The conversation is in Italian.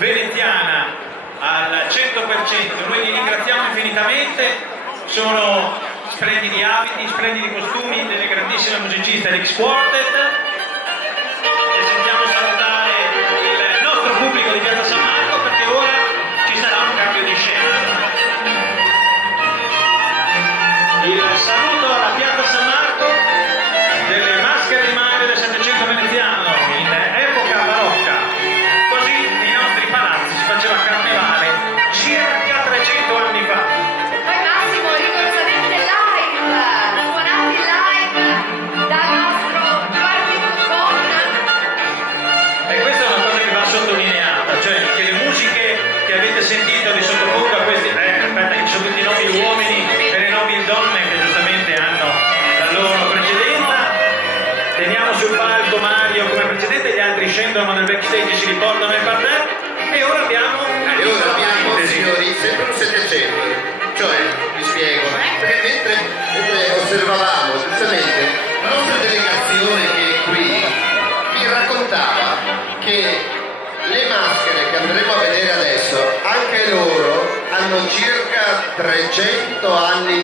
veneziana al 100%, noi li ringraziamo infinitamente, sono splendidi abiti, splendidi costumi delle grandissime musiciste dell'X Quartet, e sentiamo salutare il nostro pubblico di Piazza San Marco perché ora ci sarà un cambio di scena. Il saluto alla Piazza San Marco delle maschere di Mario del Settecento veneziano in epoca barocca. Così nei nostri palazzi si faceva carnevale circa 300 anni fa. Poi Massimo rigorosamente live, suonati live dal nostro partito con. E questa è una cosa che va sottolineata, cioè che le musiche che avete sentito di sottofondo a questi, aspetta, che sono tutti i nobili uomini e le nobili donne che giustamente hanno la loro precedenza. Teniamo sul palco Mario come precedente, gli altri scendono nel backstage e si riportano nel parterre e ora abbiamo signori, sempre un 700, cioè, vi spiego, perché mentre osservavamo giustamente la nostra delegazione che è qui, vi raccontava che le maschere che andremo a vedere adesso, anche loro hanno circa 300 anni